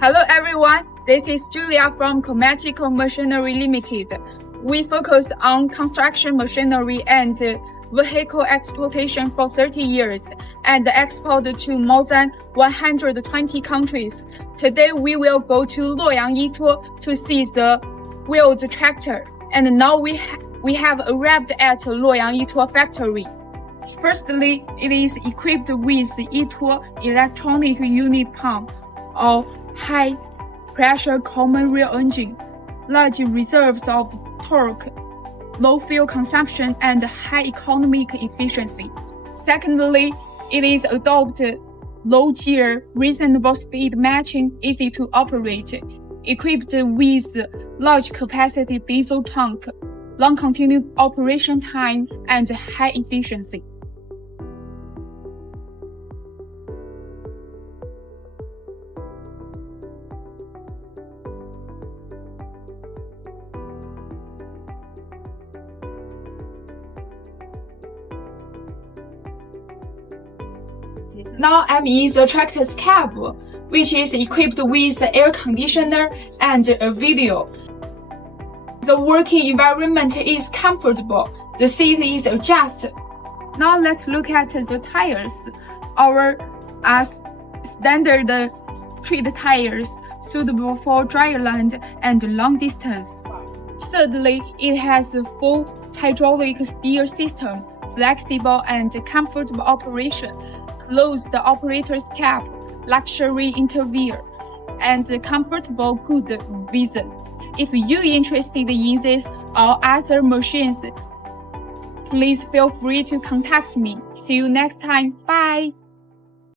Hello everyone, this is Julia from Commercial Machinery Limited. We focus on construction machinery and vehicle exploitation for 30 years and export to more than 120 countries. Today we will go to Luoyang YTO to see the wheeled tractor. And now we have arrived at Luoyang YTO Factory. Firstly, it is equipped with YTO electronic unit pump or high-pressure common rail engine, large reserves of torque, low fuel consumption, and high economic efficiency. Secondly, it is adopted low gear, reasonable speed matching, easy to operate, equipped with large capacity diesel tank, long continuous operation time, and high efficiency. Now I'm in the tractor's cab, which is equipped with air conditioner and a video. The working environment is comfortable. The seat is adjusted. Now let's look at the tires. Our standard tread tires suitable for dry land and long distance. Thirdly, it has a full hydraulic steer system, flexible and comfortable operation, closed operator's cab, luxury interior, and comfortable good vision. If you're interested in this or other machines, please feel free to contact me. See you next time. Bye.